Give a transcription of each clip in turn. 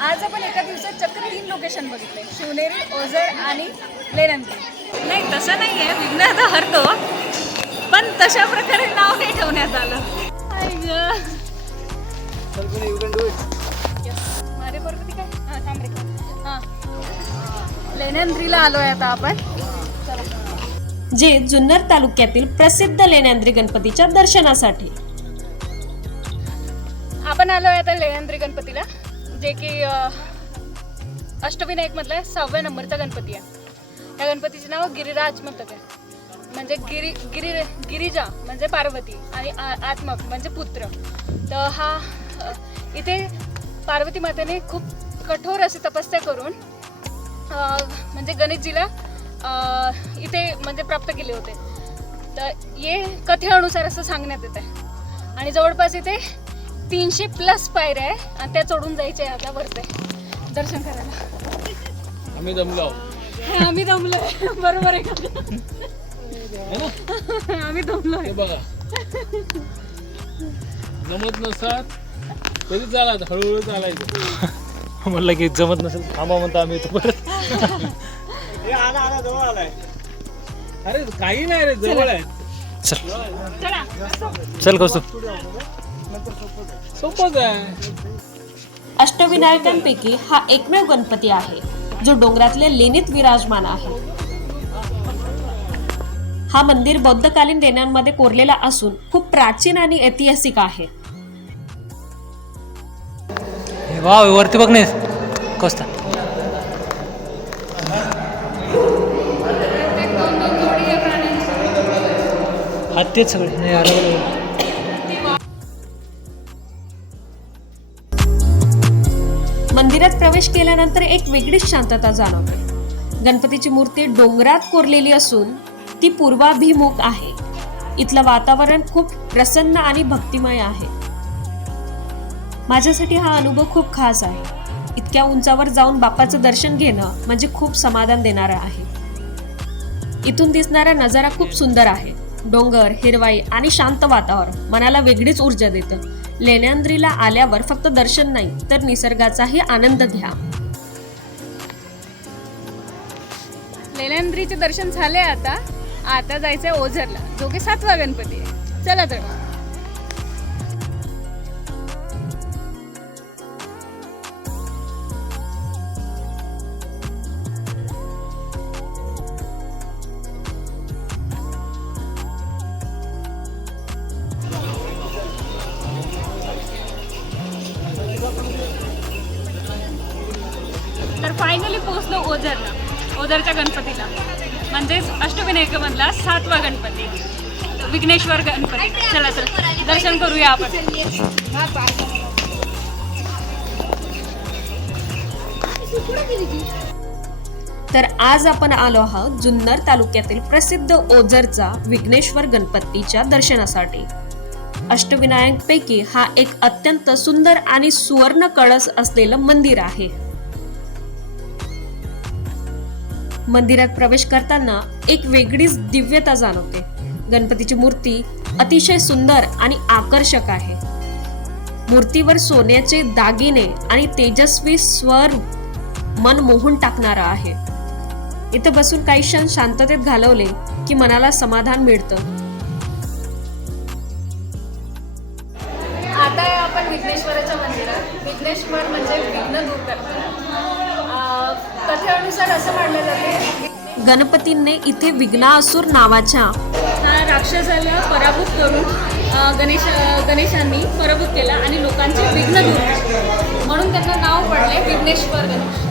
आज आपण एका दिवसात चक्क 3 लोकेशन बघितले, शिवनेरी, ओझर आणि लेण्यांद्री. नाही तसं नाही आहे, विघ्न तर हरतो, पण तशा प्रकारे नाव नाही ठेवण्यात आलं. मारे पर्वती काय हां थांब रे हां लेण्यांद्रीला आलोय आता आपण, जे जुन्नर तालुक्यातील प्रसिद्ध लेण्यांद्री गणपतीच्या दर्शनासाठी. आपण आलोय आता लेण्यांद्री गणपतीला, जे की अष्टविनायक मधला 6व्या नंबरचा गणपती आहे. या गणपतीचे नाव गिरिराज म्हणतात आहे, म्हणजे गिरिजा म्हणजे पार्वती आणि आत्मक म्हणजे पुत्र. तर हा इथे पार्वती मातेने खूप कठोर अशी तपस्या करून म्हणजे गणेशजीला इथे म्हणजे प्राप्त केले होते. तर ये कथेनुसार असं सांगण्यात येत आहे. आणि जवळपास इथे 300+ पायऱ्या आहे आणि त्या चढून जायचे आता वरते दर्शन करायला. आम्ही दमलोय बरोबर आहे का? आम्ही दमलोय. बघा जमत नसतात तरी चालत, हळूहळू चालायचं. म्हणलं की जमत नसेल थांबा म्हणतो आम्ही इथं परत. अरे काही नाही रे, जवळ आहे. चला चल कौस्तुभ. सोपंच आहे. अष्टविनायकांपैकी हा एकमेव गणपती आहे जो डोंगरातल्या लेणीत विराजमान आहे. हा मंदिर बौद्धकालीन लेण्यांमध्ये कोरलेला असून खूप प्राचीन आणि ऐतिहासिक आहे. वा वरती बघ नाही कौस्ता. हा तेच सगळे नाही अलग. मंदिरात प्रवेश केल्यानंतर एक वेगळीच शांतता जाणवते. गणपतीची मूर्ती डोंगरात कोरलेली असून ती पूर्वाभिमुख आहे. इथलं वातावरण खूप प्रसन्न आणि भक्तिमय आहे. माझ्यासाठी हा अनुभव खूप खास आहे. इतक्या उंचावर जाऊन बाप्पाचं दर्शन घेणं म्हणजे खूप समाधान देणारं आहे. इथून दिसणारा नजारा खूप सुंदर आहे. डोंगर, हिरवाई आणि शांत वातावरण मनाला वेगळीच ऊर्जा देतं. लेण्यांद्रीला आल्यावर फक्त दर्शन नाही तर निसर्गाचाही आनंद घ्या. लेण्यांद्रीचे दर्शन झाले. आता जायचंय ओझरला, जो की 7वा गणपती आहे. चला तर फायनली पोहोचलो ओझरला, ओझरच्या गणपतीला, म्हणजेच अष्टविनायकामधला 7वा गणपती विघ्नेश्वर गणपती. चला दर्शन करूया आपण. तर आज आपण आलो आहोत जुन्नर तालुक्यातील प्रसिद्ध ओझरचा विघ्नेश्वर गणपतीच्या दर्शनासाठी. अष्टविनायकांपैकी हा एक अत्यंत सुंदर आणि सुवर्ण कळस असलेलं मंदिर आहे. मंदिरात प्रवेश करताना एक वेगळीच दिव्यता जाणवते. गणपतीची मूर्ती अतिशय सुंदर आणि आकर्षक आहे. मूर्तीवर सोन्याचे दागिने आणि तेजस्वी स्वरूप मन मोहून टाकणारा आहे. इथं बसून काही क्षण शांततेत घालवले की मनाला समाधान मिळतं. आता आपण विघ्नेश्वराच्या मंदिरात. विघ्नेश्वर म्हणजे विघ्न दूर करणारा. कथेनुसार असं मानलं जाते गणपतींनी इथे विघ्नासुर नावाच्या राक्षसाला पराभूत करून गणेशांनी पराभूत केला आणि लोकांचे विघ्न दूर केले, म्हणून त्यांना नाव पडले विघ्नेश्वर गणेश.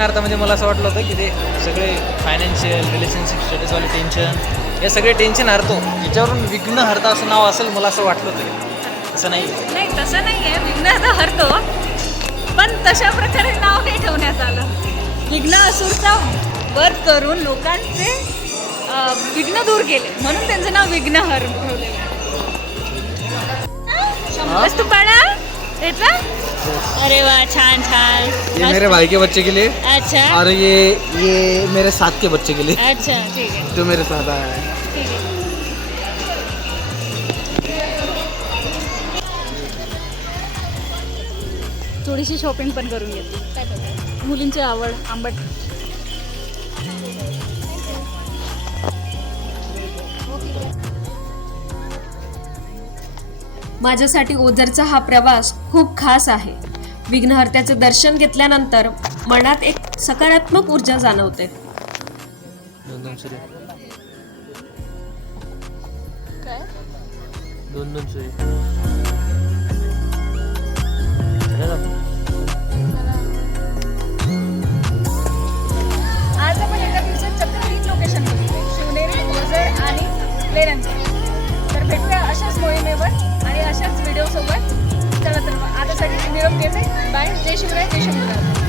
अर्थ म्हणजे मला असं वाटलं होतं की ते सगळे फायनान्शियल रिलेशनशिप स्टेटसवाले टेन्शन, हे सगळे टेन्शन हरतो, याच्यावरून विघ्न हरता असं नाव असेल मला असं वाटलं होतं. तसं नाही तसं नाही आहे, विघ्न तर हरतो, पण तशा प्रकारे नाव नाही ठेवण्यात आलं. विघ्न असुरचा वध करून लोकांचे विघ्न दूर केले, म्हणून त्यांचं नाव विघ्नहर ठेवलेलं. वस्तू पाळा त्याचा. अरे वाह, छान छान. ये मेरे भाई के बच्चे के लिए, अच्छा, और ये मेरे साथ के बच्चे के लिए, अच्छा ठीक है, जो मेरे साथ आया है. ठीक है. थोडीशी शॉपिंग पण करून घेतली. काय करताय? मुलींची आवड आंबट. माझ्यासाठी ओझरचा हा प्रवास खूप खास आहे. विघ्नहर्त्याचे दर्शन घेतल्यानंतर मनात एक सकारात्मक ऊर्जा जाणवते. दोन सुरे काय दोन सुरे आज आपण एका दिवसात चक्क 3 लोकेशन बघितले, शिवनेरी, ओझर आणि लेण्यांचे. तर भेटूया अशाच मोहिमेवर आणि अशाच व्हिडिओ सोबत. चला तर मग आता सगळे निरोप घेते. बाय. जय शिवराय, जय शंभूराज.